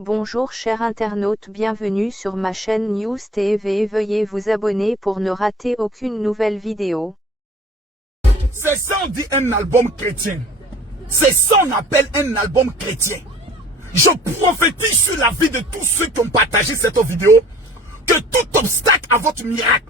Bonjour chers internautes, bienvenue sur ma chaîne News TV. Veuillez vous abonner pour ne rater aucune nouvelle vidéo. C'est ça on dit un album chrétien. C'est ça on appelle un album chrétien. Je prophétise sur la vie de tous ceux qui ont partagé cette vidéo que tout obstacle à votre miracle,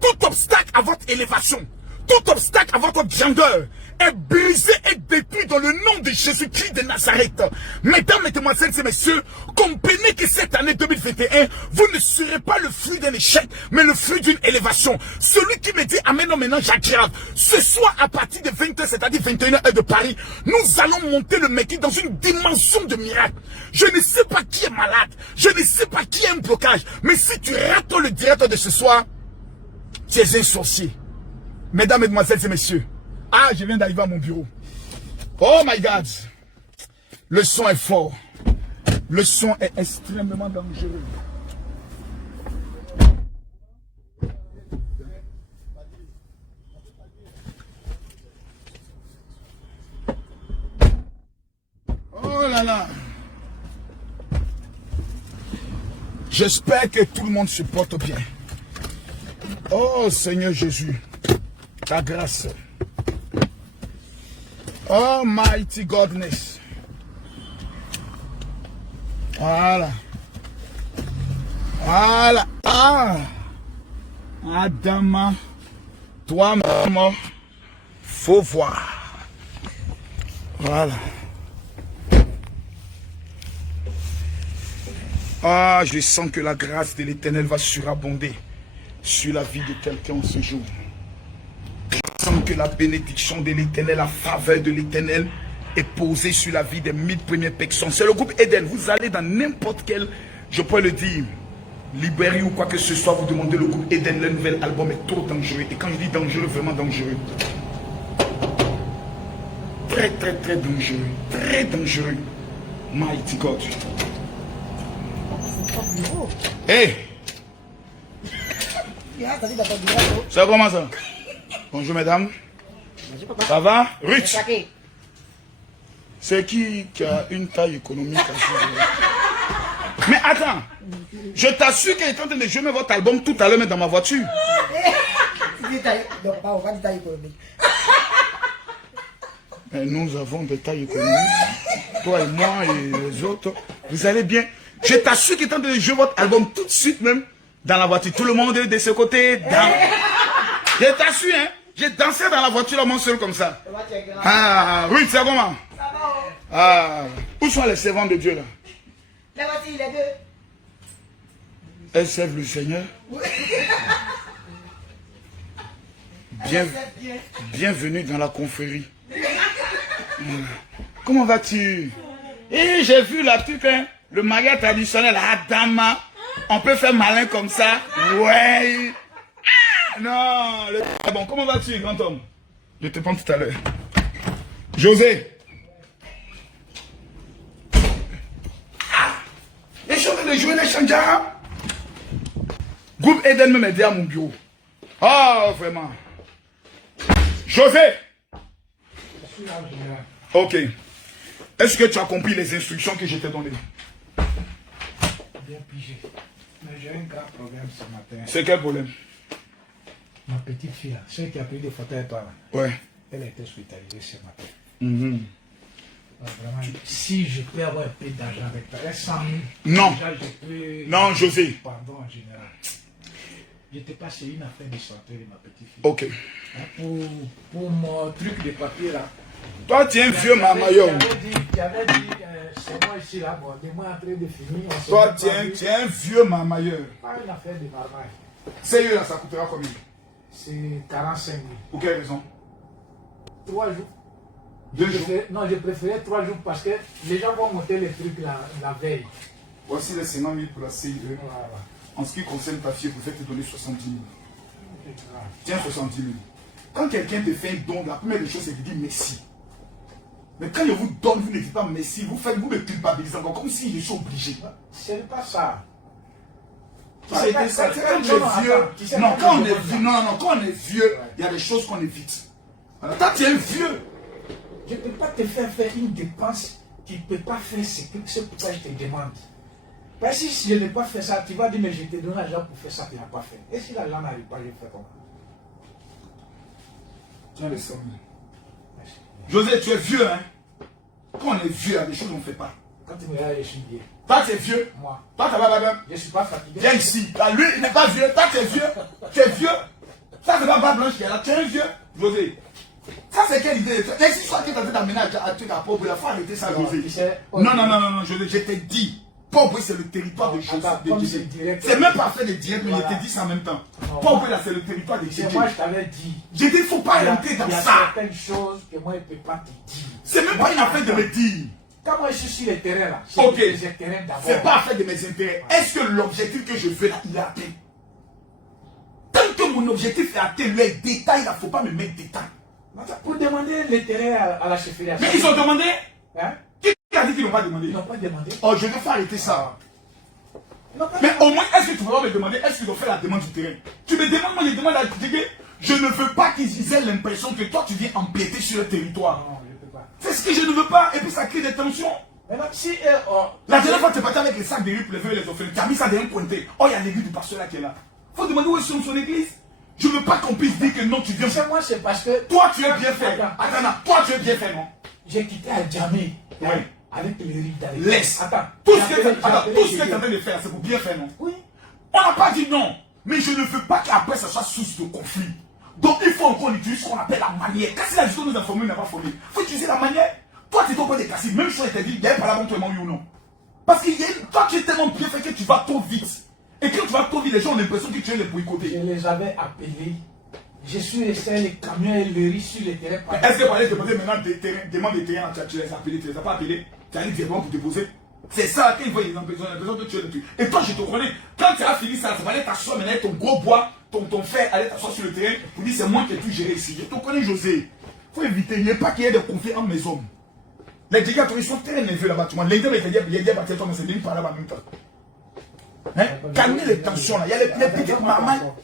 tout obstacle à votre élévation, tout obstacle à votre grandeur est brisé et détruit dans le nom de Jésus-Christ de Nazareth. Mesdames, mesdemoiselles et messieurs, comprenez que cette année 2021, vous ne serez pas le fruit d'un échec, mais le fruit d'une élévation. Celui qui me dit Amen, maintenant j'aggrave. Ce soir, à partir de 20h, c'est-à-dire 21h de Paris, nous allons monter le Messie dans une dimension de miracle. Je ne sais pas qui est malade, je ne sais pas qui a un blocage, mais si tu rates le directeur de ce soir, tu es un sorcier. Mesdames, mesdemoiselles et messieurs, je viens d'arriver à mon bureau. Oh my God. Le son est fort. Le son est extrêmement dangereux. Oh là là. J'espère que tout le monde se porte bien. Oh Seigneur Jésus, ta grâce. Almighty Godness. Voilà. Voilà. Adama, toi, maman, faut voir. Voilà. Je sens que la grâce de l'Éternel va surabonder sur la vie de quelqu'un en ce jour. Je sens que la bénédiction de l'Éternel, la faveur de l'Éternel est posée sur la vie des 1000 premières personnes. C'est le groupe Eden. Vous allez dans n'importe quel, je peux le dire, librairie ou quoi que ce soit, vous demandez le groupe Eden. Le nouvel album est trop dangereux. Et quand je dis dangereux, vraiment dangereux. Très, très, très dangereux. Très dangereux. Mighty God. Hey! Ça comment ça? Bonjour mesdames. Bonjour papa. Ça va? Ruth. C'est C'est qui a une taille économique? Mais attends. Je t'assure qu'elle est en train de jouer votre album tout à l'heure dans ma voiture. Donc papa, on va dire taille économique. Mais nous avons des tailles économiques. Toi et moi et les autres. Vous allez bien. Je t'assure qu'elle est en train de jouer votre album tout de suite même dans la voiture. Tout le monde est de ce côté. Je t'assure, hein. J'ai dansé dans la voiture là, mon seul comme ça. Oui, c'est comment? Ça va, où sont les servants de Dieu là? la voiture, les deux. Elles servent le Seigneur. Bienvenue dans la confrérie. Comment vas-tu? Et j'ai vu la truc, hein, le mariage traditionnel à Adama. On peut faire malin comme ça. Ouais. Non. Bon, comment vas-tu, grand homme? Je te prends tout à l'heure. José. Les choses de jouer les changements. Groupe Eden me m'aider à mon bureau. Vraiment. José. Ok. Est-ce que tu as compris les instructions que je t'ai données? Bien pigé. Mais j'ai un grand problème ce matin. C'est quel problème? Ma petite fille, celle qui a pris des photos avec toi, Ouais. elle a été hospitalisée ce matin. Mhm. Vraiment, si je peux avoir un peu d'argent avec toi, elle sent. Non. Déjà, je peux... Non, José. Pardon, en général. Je te passe une affaire de santé de ma petite fille. Ok. Hein, pour mon truc de papier là. Toi, tu es un vieux mamaillon. Tu avais dit, c'est moi ici là, bon, de moi en train de finir. Toi, tu es un vieux mamailleur. Pas une affaire de marmaille. Sérieux, là, ça coûtera combien? C'est 45 000. Pour quelle raison? 3 jours. 2 jours. Non, j'ai préféré 3 jours parce que les gens vont monter les trucs la veille. Voici les 50 000 pour la CIE. Voilà. En ce qui concerne ta fille, vous faites te donner 70 000. Voilà. Tiens, 70 000. Quand quelqu'un te fait un don, la première des choses, c'est de dire merci. Mais quand je vous donne, vous ne dites pas merci, vous me culpabilisez encore, comme si je suis obligé. Ce n'est pas ça. C'est quand on est vieux. Non, quand on est vieux, quand on est vieux, il y a des choses qu'on évite. Alors, toi, tu es vieux. Je ne peux pas te faire une dépense qui ne peut pas faire ce que je te demande. Parce que si je n'ai pas fait ça, tu vas dire, mais je t'ai donné l'argent pour faire ça, tu n'as pas fait. Et si l'argent n'arrive pas, je vais faire comment? Tiens les 100 000. José, tu es vieux, hein? Quand on est vieux, des choses on ne fait pas. Quand tu me regardes, je suis vieux. Toi, tu es vieux. Moi. Toi, tu vas bien. Je ne suis pas fatigué. Viens ici. Là, lui, il n'est pas vieux. Toi, tu es vieux. Tu es vieux. Ça, c'est pas Blanche qui est là. Tu es un vieux. José. Ça, c'est quelle idée? Et si soit tu es en train d'amener à tuer ta pauvre, il faut arrêter ça, José. Non, José, je t'ai dit. Pauvre, c'est le territoire de José. C'est même pas fait de direct, mais je t'ai dit ça en même temps. Pauvre, là, c'est le territoire de José. Moi, je t'avais dit. J'ai dit, il ne faut pas rentrer dans ça. Il y a certaines choses que moi, je ne peux pas te dire. C'est même pas une affaire de me dire. Quand moi, je suis sur les terrains, là, ok, c'est pas affaire de mes intérêts. Est-ce que l'objectif que je fais là, il est atteint? Tant que mon objectif est atteint, les détails, il ne faut pas me mettre détails. Pour demander les terrains à la chefferie. Mais ils ont demandé? Hein? Qui a dit qu'ils n'ont pas demandé? Ils n'ont pas demandé. Oh, je vais faire arrêter ça. Mais au moins, est-ce que tu vas me demander, est-ce qu'ils ont fait la demande du terrain? Tu me demandes, moi je demande à dire, je ne veux pas qu'ils aient l'impression que toi tu viens empiéter sur le territoire. Non, je ne peux pas. C'est ce que je ne veux pas, et puis ça crée des tensions. Maintenant, si la dernière fois tu es parti avec les sacs de riz pour les faire les orphelins, tu as mis ça derrière un pointé. Oh, il y a l'église du pasteur là qui est là. Faut demander où est son église. Je ne veux pas qu'on puisse dire que non, tu viens. C'est moi, c'est parce que. Toi, tu es bien fait. Attends, toi, tu es bien fait, non? J'ai quitté à Djamé. Oui. Avec les riz d'aller. Laisse. Attends. Tout ce que tu es en train de faire, c'est pour bien faire, non? Oui. On n'a pas dit non. Mais je ne veux pas qu'après ça soit source de conflit. Donc il faut encore utiliser ce qu'on appelle la manière. Quand la gestion nous informer, n'a pas formé. Il faut utiliser la manière. Toi, tu es au point de casser. Même si on t'a dit, il n'y avait pas la bonne toi ou non. Parce que toi, tu es tellement bien fait que tu vas trop vite. Et quand tu vas trop vite, les gens ont l'impression que tu es les boycottés. Je les avais appelés. Je suis resté les camions et le riz sur les terrains. Est-ce que pour aller demander maintenant demande des terrains, tu les as appelés, tu les as pas appelés? Tu as allé directement pour déposer. C'est ça, quand ils voient, ils ont besoin de tuer le truc. Et toi, je te connais. Quand tu as fini ça, tu vas aller t'asseoir maintenant avec ton gros bois, ton fer, aller t'asseoir sur le terrain pour dire c'est moi qui ai tout géré ici. Je te connais, José. Il faut éviter, il n'y a pas qu'il y ait de conflits entre mes hommes. Les dégâts, ils sont très nerveux là-bas. Tu vois, les dégâts, toi, mais c'est bien par là-bas en même temps. Hein? Calmez les tensions là. Il y a les petites mamans.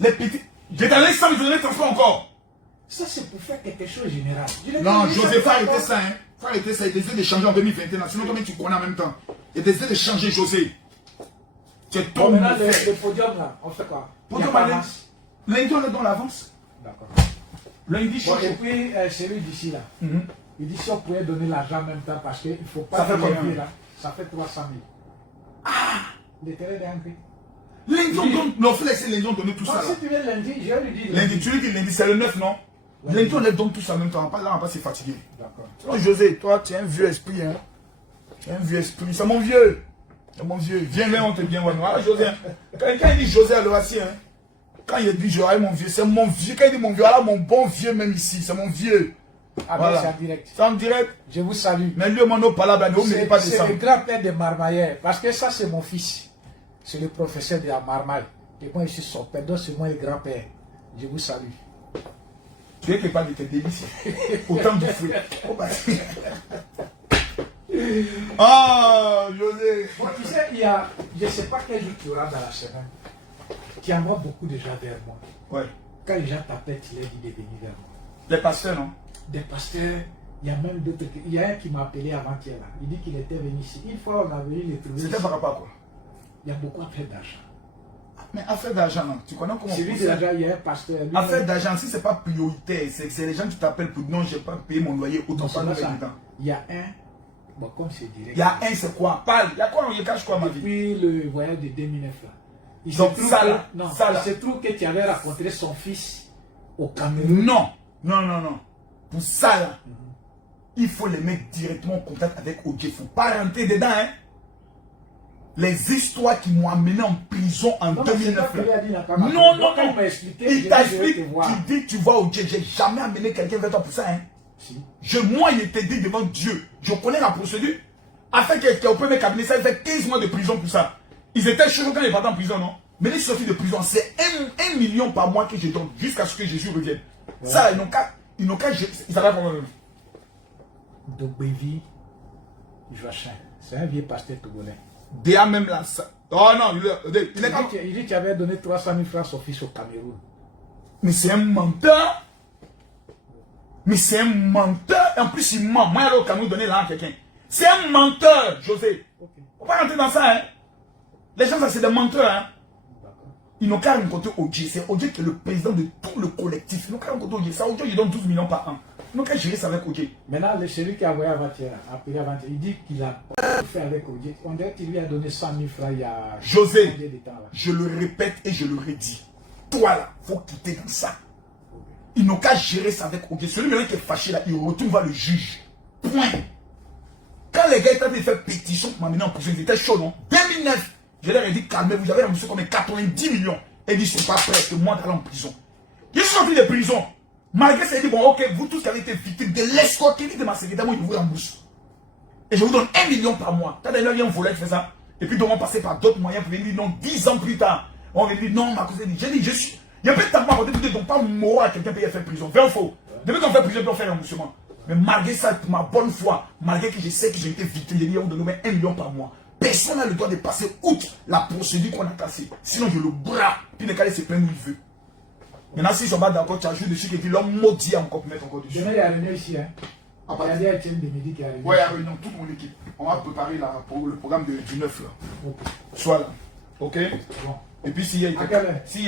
Les petites. Je t'en laisse ça, mais je donne transport encore. Ça, c'est pour faire quelque chose de général. Non, José, faut arrêter ça, hein. Faut arrêter ça. Il y a des idées de changer en 2021. Sinon, comment tu connais en même temps? Il y a des idées de changer, José. Tu es tombé. Maintenant, le podium là, on fait quoi? Podium avance. Lundi, on est dans l'avance. D'accord. Lundi, bon, et puis, celui d'ici là. Il dit si on pouvait donner l'argent en même temps parce qu'il ne faut pas. Ça fait combien là? Ça fait 300 000. Ah! Les terrains d'Henri. Lundi, on donne. L'offre, c'est lundi, on donne tout ça. Si tu viens lundi, je vais lui dire. Lundi, tu lui dis lundi, c'est le 9, non? Lundi, on les donne tous en même temps. Là, on va pas se fatiguer. D'accord. Sinon, José, toi, tu es un vieux esprit, hein. Tu es un vieux esprit. C'est mon vieux. C'est mon vieux. Viens, viens, on te vient. Voilà, José. Quand il dit José à l'Oratie, hein. Quand il dit Joël, mon vieux, c'est mon vieux. Quand il dit mon vieux, voilà, mon bon vieux, même ici, c'est mon vieux. Ah, voilà. C'est en direct. C'est en direct. Je vous salue. Mais lui, mon eau palabra, ne mettez pas de ça. C'est le grand-père de Marmaillère. Parce que ça, c'est mon fils. C'est le professeur de la Marmaille. Et moi, je suis son père. Donc, c'est moi le grand-père. Je vous salue. Tu es capable de te délicer. Autant de fruits. Oh, José. Bon, tu sais, il y a, je ne sais pas quel jour tu auras dans la semaine, qui envoie beaucoup de gens vers moi. Ouais. Quand les gens t'appellent, tu leur dis de venir vers moi. Des pasteurs, non? Des pasteurs, il y a même d'autres. Il y a un qui m'a appelé avant-hier là. Il dit qu'il était venu ici. Une fois, on a venu le trouver. C'était par rapport à quoi? Il y a beaucoup d'affaires d'argent. Mais affaire d'argent, non? Tu connais comment? Celui de l'argent, il y a un pasteur. Affaire d'argent, si ce n'est pas prioritaire, c'est les gens qui t'appellent pour non, je n'ai pas payé mon loyer, autant pas de temps. Il y a un. Bon, comme c'est direct. Il y a un, c'est quoi? Parle. Il y a quoi? Il cache quoi, ma vie? Depuis le voyage de 2009 là. Il donc, se trouve ça là. Non, ça, là. il se trouve que tu avais rencontré son fils au Cameroun. Non. Non, non, non. Pour ça là, il faut les mettre directement en contact avec OJ. Il ne faut pas rentrer dedans, hein. Les histoires qui m'ont amené en prison en 2009. Non, non, non. Il t'explique, tu dis, tu vois OJ. J'ai jamais amené quelqu'un vers toi pour ça, hein. Si. Moi, il était dit devant Dieu. Je connais la procédure. Afin qu'on peut me cabinet, ça, il fait 15 mois de prison pour ça. Ils étaient chauds quand ils partaient en prison, non? Mais les sorties de prison, c'est 1 million par mois que je donne jusqu'à ce que Jésus revienne. Ouais. Ça, ils n'ont qu'à. Ils s'appellent comment? Dogbevi Joachim. C'est un vieux pasteur togolais. Déjà même là. Ça. Oh non, il dit qu'il avait donné 300 000 francs à son fils au Cameroun. Mais c'est un menteur. Mais c'est un menteur. En plus, il ment. Moi, il au Cameroun donner là à quelqu'un. C'est un menteur, José. Okay. Faut pas rentrer dans ça, hein. Les gens, ça c'est des menteurs, hein. Ils n'ont qu'à rencontrer Odje. C'est Odje qui est le président de tout le collectif. Ils n'ont qu'à rencontrer Odje. Ça, Odje, il donne 12 millions par an. Ils n'ont qu'à gérer ça avec Odje. Maintenant, celui qui a envoyé avant-hier, il dit qu'il a fait avec Odje. On dirait qu'il lui a donné 100 000 francs il y a... José, je le répète et je le redis. Toi là, faut quitter dans ça. Ils n'ont qu'à gérer ça avec Odje. Celui qui est fâché là, il retourne voir le juge. Point. Quand les gars étaient en train de faire pétition pour m'amener en prison, ils étaient chauds, non? 2009. Je leur ai dit, calmez-vous, j'avais reçu comme 90 millions. Et ils disent, c'est pas prêt que moi d'aller en prison. Je suis sorti de prison. Malgré ça, il dit, bon, ok, vous tous qui avez été victimes de l'escroquerie de ma secrétaire, moi, je vous rembourse. Et je vous donne 1 million par mois. Quand d'ailleurs, il y a un volet qui fait ça. Et puis, donc, on passait par d'autres moyens pour venir dire non, 10 ans plus tard. On va dire non, ma cousine dit, j'ai dit, je suis. Il y a peut-être tellement de donc pas mourir à quelqu'un payer faire prison. Vrai ou faux? Depuis qu'on fait prison, on peut faire un remboursement. Mais malgré ça, pour ma bonne foi, malgré que je sais que j'ai été victime, j'ai dit, on donne 1 million par mois. Personne n'a le droit de passer outre la procédure qu'on a cassée. Sinon, je le bras. Puis le cas, il se plaint où il veut. Maintenant, s'ils sont pas d'accord, tu ajoutes dessus que dit l'homme maudit encore pour mettre encore dessus. Demain, il y a réunion ici. Hein. Il y a des Etienne de midi qui a réunion. Oui, il y a réunion, toute mon équipe. On va préparer là, pour le programme du 9 là. Okay. Soit là. Ok? Bon. Et puis, s'il y a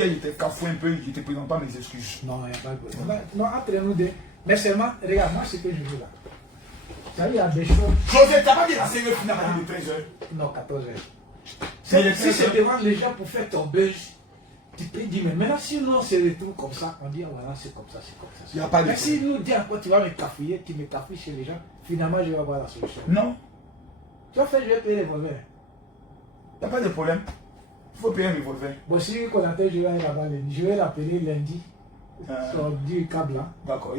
été cafoué un peu, je ne te présente pas mes excuses. Non, il n'y a pas de problème. Non, entre nous deux. Mais seulement, regarde, moi, ce que je veux là. Ça, il y a des choses. José, tu n'as pas dit la série finale de 13h? Non, 14h. Si c'est devant les gens pour faire ton buzz, tu peux dire, mais maintenant, si nous on se retrouve comme ça, on dit, voilà, c'est comme ça, c'est comme ça. Il n'y a pas de. Mais si nous dit encore, tu vas me cafouiller, tu me cafouilles chez les gens, finalement, je vais avoir la solution. Non. Tu vas faire, je vais payer les revolvers. Il n'y a pas de problème. Il faut payer un revolver. Bon, si on appelle, je vais aller là-bas lundi. Je vais l'appeler lundi. Sur du câble là. D'accord. On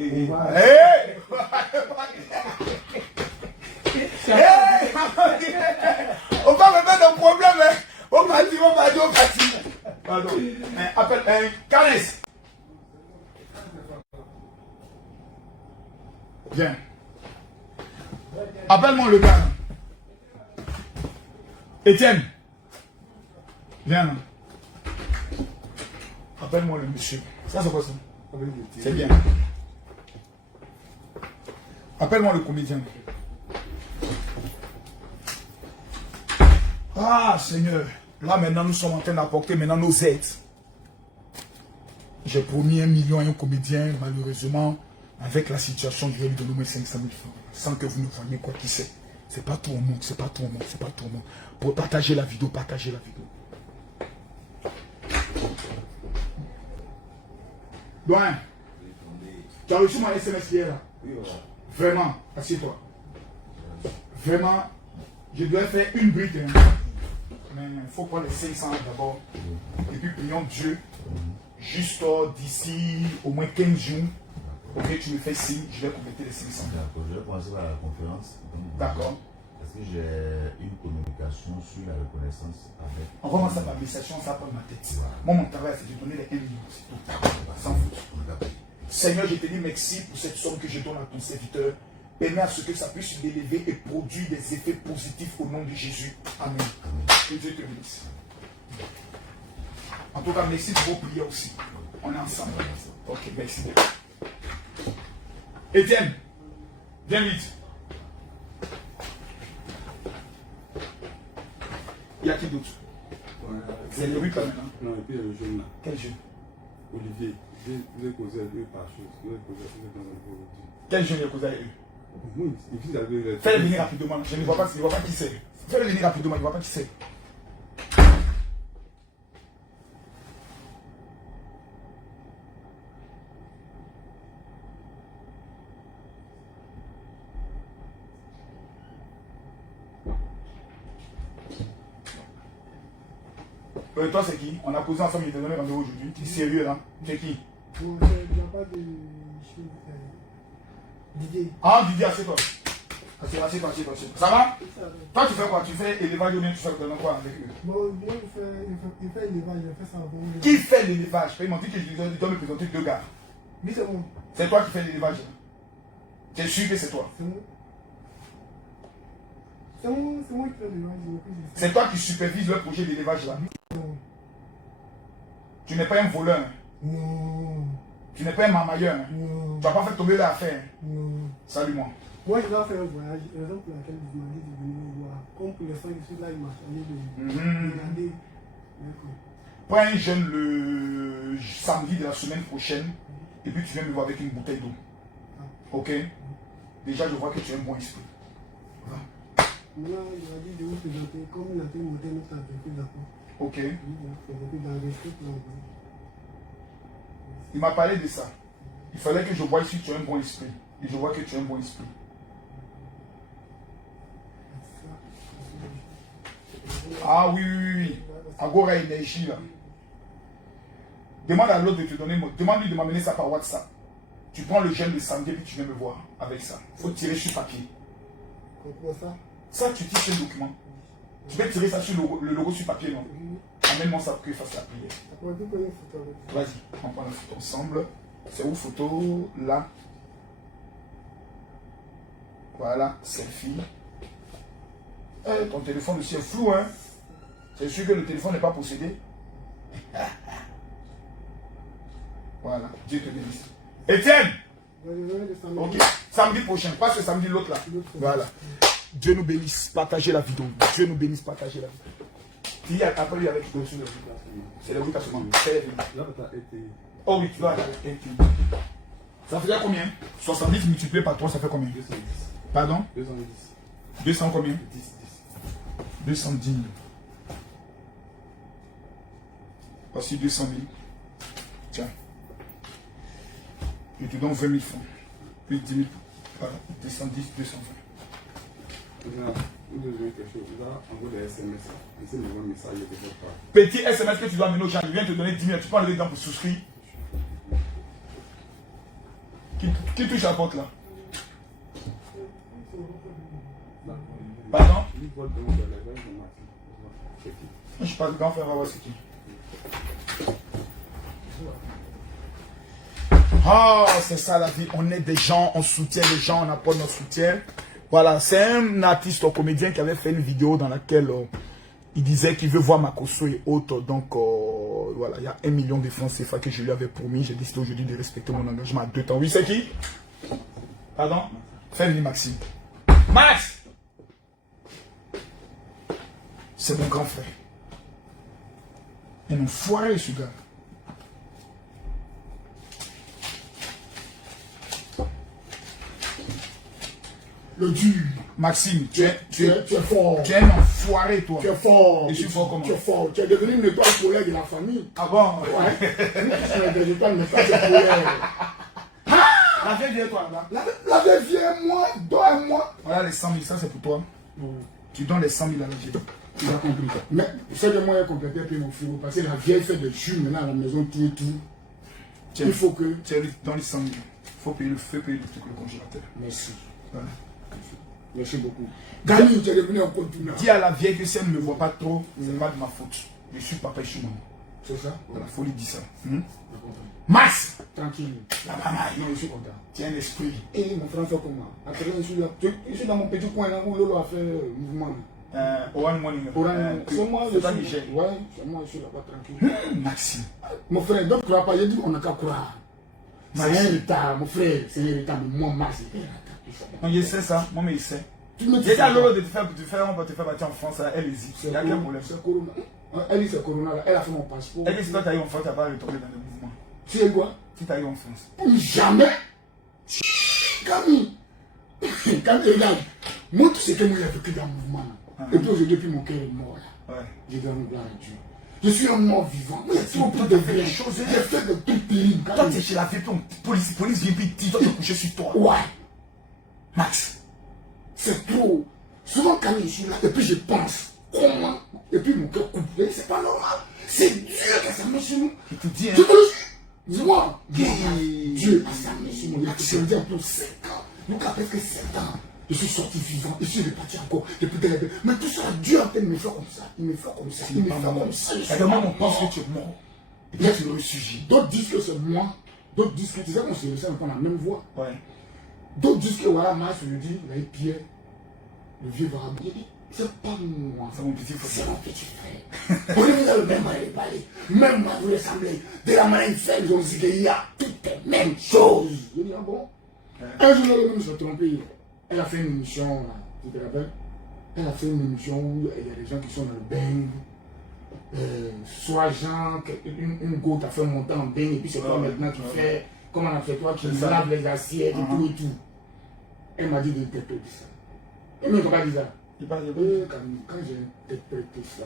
va me mettre un problème, hein. On va dire. Pardon. Appelle, Carles. Viens. Appelle-moi le gars. Étienne. Viens. Appelle-moi le monsieur. Ça, c'est quoi ça? C'est bien. Appelle-moi le comédien. Ah, Seigneur. Là, maintenant, nous sommes en train d'apporter maintenant nos aides. J'ai promis 1 million à un comédien. Malheureusement, avec la situation, je vais lui donner au moins 500 000 francs. Sans que vous ne voyez quoi qui c'est. C'est pas tout au monde. C'est pas tout au monde. C'est pas tout au monde. Pour partager la vidéo, partagez la vidéo. Doyen, tu as reçu mon SMS hier là? Oui, voilà. Vraiment, assieds-toi. Vraiment, je dois faire une brique. Hein. Mais il faut prendre les 500 d'abord. Et puis prions Dieu. Juste d'ici au moins 15 jours. Ok, tu me fais signe, je vais compléter les 500. D'accord, je vais commencer par la conférence. D'accord. Parce que j'ai une communication sur la reconnaissance avec. Envoie-moi ça par message, ça prend ma tête. Moi, mon travail, c'est de donner les 1 million. C'est tout. Sans faute. Seigneur, je te dis merci pour cette somme que je donne à ton serviteur. Permets à ce que ça puisse l'élever et produire des effets positifs au nom de Jésus. Amen. Que Dieu te bénisse. En tout cas, merci pour vos prières aussi. On est ensemble. Ok, merci. Étienne, viens vite. Il y a qui d'autre? C'est le quand même. Non, et puis le jeune là. Quel jeune? Olivier. J'ai causé avec eux par chose. Quel jeune il a causé avec eux? Oui, il fais-le venir rapidement. Je ne vois pas qui c'est. Fais-le venir rapidement, je ne vois pas qui c'est. Toi, c'est qui? On a posé ensemble, il t'a donné rendez-vous aujourd'hui. Tu es sérieux là? C'est qui? Il n'y a pas de Didier. Ah, Didier, assieds-toi. Assieds-toi. Ça va? Toi, tu fais quoi? Tu fais élevage ou bien tu fais quoi avec eux? Bon, il fait l'élevage, il fait ça avant. Qui fait l'élevage? Il m'a dit que je dois me présenter 2 gars. Oui, c'est bon. C'est toi qui fais l'élevage. Tu es sûr que c'est toi? C'est moi. C'est moi qui fais l'élevage. C'est toi qui supervise le projet d'élevage là? Non. Tu n'es pas un voleur. Non. Tu n'es pas un mamailleur. Non. Tu n'as pas fait tomber l'affaire. Non. Salut-moi. Moi, je dois faire un voyage, raison pour laquelle vous m'avez dit de venir me voir. Comme pour l'instant, je suis là, il m'a chargé de regarder. Prends un jeûne le samedi de la semaine prochaine et puis tu viens me voir avec une bouteille d'eau. Ok? Déjà, je vois que tu as un bon esprit. Maintenant, il m'a dit de vous présenter, comme il a été monté notre entreprise d'accord. Ok? Dans Il m'a parlé de ça. Il fallait que je voie si tu as un bon esprit. Et je vois que tu as un bon esprit. Ah oui, oui, oui. Agora Énergie là. Demande à l'autre de te donner. Demande-lui de m'amener ça par WhatsApp. Tu prends le gel de samedi et puis tu viens me voir avec ça. Il faut tirer sur papier. Pourquoi ça? Ça, tu tires sur le document. Tu peux tirer ça sur le logo sur papier, non? Amène-moi ça pour qu'il fasse la prière. Vas-y, on prend la photo ensemble. C'est où photo? Là. Voilà, selfie. Ton téléphone aussi est flou, hein? C'est sûr que le téléphone n'est pas possédé. Voilà, Dieu te bénisse. Étienne! Ok, samedi prochain, pas ce samedi, l'autre là. Voilà. Dieu nous bénisse, partagez la vidéo. Dieu nous bénisse, partagez la vidéo. Après, il y avait quelque chose. C'est le bruit à ce moment. Oh oui, tu dois aller. Ça faisait combien? 70 multiplié par 3, ça fait combien? 210. Pardon? 210. 200 combien? 10. 210 000. Voici 200 000. Tiens. Je te donne 20 000 francs. Puis 10 000. Voilà. 210, 220. Vous devez quelque chose. Vous allez envoyer des SMS. C'est le même message de votre part. Petit SMS que tu dois amener aux gens. Je viens te donner 10 000. Tu peux enlever dedans pour souscrire. Qui touche à la porte là? Pardon? Je suis pas dedans, faire voir c'est qui. Oh, c'est ça la vie. On est des gens, on soutient les gens, on apporte notre soutien. Voilà, c'est un artiste, un comédien qui avait fait une vidéo dans laquelle il disait qu'il veut voir Makosso et autres. Donc, voilà, il y a 1 million de francs CFA que je lui avais promis. J'ai décidé aujourd'hui de respecter mon engagement à 2 temps. Oui, c'est qui? Pardon? Fais venir Maxime. Max! C'est mon grand frère. Un enfoiré, ce gars. Le dur. Maxime, tu es fort. Tu es un enfoiré, toi. Tu es fort. Je suis fort comment? Tu es fort. Tu es devenu une étoile polaire de la famille. Ah bon? Ouais. Je suis des étoiles, mais pas de polaire. La vieille vient toi là. La vieille vient moi, donne-moi. Voilà les 100 000, ça c'est pour toi. Tu donnes les 100 000 à la vieille. Tu as compris. Mais c'est de moi compléter puis mon frigo. Parce que la vieille fait des jus maintenant à la maison, tout et tout. Tiens, il faut que. Tu es dans les 100 000. Il faut payer le feu, payer le truc, le congélateur. Merci. Voilà. Merci beaucoup. Gani, tu es devenu un continent. Dis à la vieille que si elle ne me voit pas trop, c'est pas de ma faute. Je suis papa et je suis maman. C'est ça? La folie dit ça. Max! Tranquille. La maman. Non, je suis content. Tiens l'esprit. Et mon frère fait comment? Après, je suis dans mon petit coin là où Lolo a fait mouvement. Oran Morning. C'est moi, c'est pas Niger. Ouais, c'est moi, je suis là-bas tranquille. Maxime. Mon frère, donc tu ne crois pas, j'ai dit on n'a qu'à croire. C'est un retard, mon frère, c'est un retard, mais moi, Max, c'est un retard. Non, il sait ça, moi mais il sait. Tu me dis J'ai dit à Lolo de te faire, on va te faire bâtir en France, elle hésite. Il n'y a qu'un problème. C'est Corona. Elle dit c'est Corona, là. Elle a fait mon passeport. Elle dit si toi t'as eu en France, tu n'as pas retourné dans le mouvement. Tu sais quoi? Si t'as eu en France. Jamais. Camille. Camille, regarde. Montre ce que moi j'ai vécu dans le mouvement. Et puis aujourd'hui, depuis mon cœur est mort là. Ouais. Je donne gloire à Dieu. Je suis un mort vivant. Moi, j'ai trop de vraies choses. J'ai fait de tout pays. Toi, tu es chez la fille, police vient puis dit, toi, tu es couché sur toi. Ouais. Max. C'est trop. Souvent, quand je suis là, et puis je pense, comment, et puis mon cœur coupe. C'est pas normal. C'est Dieu qui a s'amené sur nous. Je te dis, hein. Je te le dis. Dis-moi. Dieu a s'amené sur nous. Je me dis en plus 7 ans. Donc, après presque 7 ans, je suis sorti vivant. Je suis reparti encore. Depuis de la paix. Mais tout ça, Dieu a fait me faire comme ça. Il me fait comme ça. Il me fait comme ça. Et le moment on pense que tu es mort. Et puis tu ressurgis. D'autres disent que c'est moi. D'autres disent que tu sais qu'on se ressemble pas la même voix. Ouais. D'autres disent que voilà, Mars, je dis, il a eu Pierre, le vieux Varabou. C'est pas moi. C'est mon petit frère. C'est mon petit frère. On est dans le même manière de parler. Même manière de ressembler. De la manière de faire, ils ont dit qu'il y a toutes les mêmes choses. Je dis, ah bon? Un jour, le même se trompé. Elle a fait une émission, là, tu te rappelles? Elle a fait une émission où il y a des gens qui sont dans le bain. Soit Jean, une goutte a fait monter en bain et puis c'est toi maintenant qui fait, comme on a fait toi, qui lave les assiettes et tout et tout. Elle m'a dit d'interpréter ça. Et mais pourquoi dire ça? Quand j'ai interprété ça.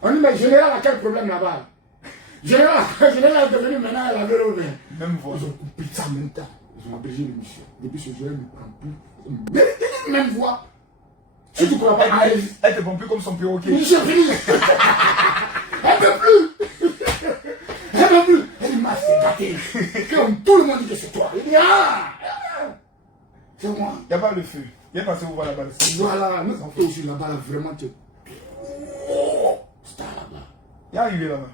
On dit, mais Général a quel problème là-bas? Général est devenu maintenant, elle avait le même voix. Ils ont coupé ça en même temps. Ils ont abrégé l'émission. Depuis ce jour, elle ne prend plus. Même voix. Si tu crois pas, elle te prend plus comme son perroquet. J'ai fini. Elle ne peut plus. Elle ne peut plus. Elle m'a fait gâter. Comme tout le monde dit que c'est toi. Il dit, c'est moi. Il n'y a pas le feu. Il est passé où là-bas le feu. Voilà, nous on fait aussi là-bas, là, vraiment, tu es. C'est là-bas. Il est arrivé là-bas.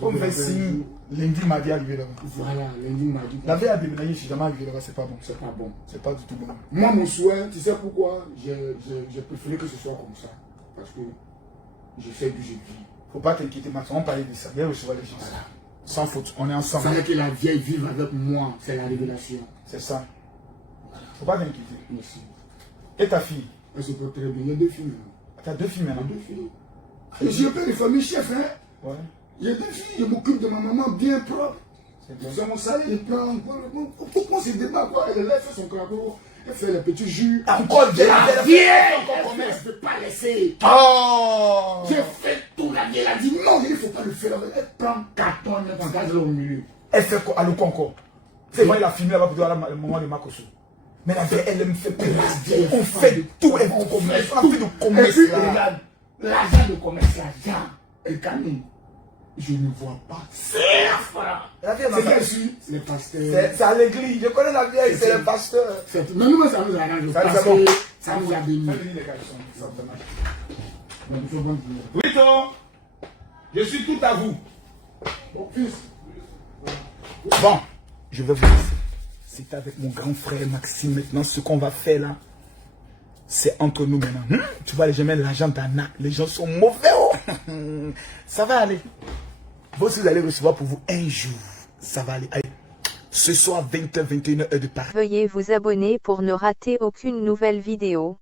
On me fait signe, lundi, mardi, arrivé là-bas. Voilà, lundi, mardi. La veille à déménager, je suis jamais arrivé là-bas, c'est pas bon. C'est pas bon. C'est pas du tout bon. Moi, mon souhait, tu sais pourquoi j'ai préféré que ce soit comme ça. Parce que je sais que je vis. Faut pas t'inquiéter, Max. On parlait de ça. Viens recevoir les gens. Voilà. Sans faute, on est ensemble. Il fallait que la vieille vive avec moi. C'est la révélation. C'est ça. Faut pas t'inquiéter. Merci. Et ta fille? Elle se porte très bien. Il y a 2 filles maintenant. T'as 2 filles maintenant? 2 filles. Je suis un père de famille chef, hein. Ouais. Il y a 2 filles. Je m'occupe de ma maman bien propre. C'est mon salaire, il prend. Pourquoi c'est débat quoi? Elle fait son carreau. Elle fait les petits jus. Encore la vieille! Elle ne peut pas laisser. Oh! J'ai fait tout, la vieille. Elle a dit non, il ne faut pas le faire. Elle prend carton, elle prend gaz au milieu. Elle fait quoi? Elle encore. C'est moi, il a filmé là-bas pour le moment de Makoso. Mais la vieille, elle me fait plaisir. On fait tout, elle fait commerce. On a fait du commerce. Et puis, regarde, l'argent de commerce, l'argent, et Camille, je ne vois pas. C'est quel suit? C'est le pasteur. C'est à l'église. Je connais la vieille, c'est le pasteur. Mais nous, ça nous arrange. Parce que ça nous a béni. Rito, je suis tout à vous. Bon, je vais vous laisser. C'est avec mon grand frère Maxime maintenant. Ce qu'on va faire là, c'est entre nous maintenant. Tu vois, les gens mettent l'argent d'Anna. Les gens sont mauvais. Oh. Ça va aller. Vous aussi, vous allez recevoir pour vous un jour. Ça va aller. Allez. Ce soir, 20h, 21h, heure de Paris. Veuillez vous abonner pour ne rater aucune nouvelle vidéo.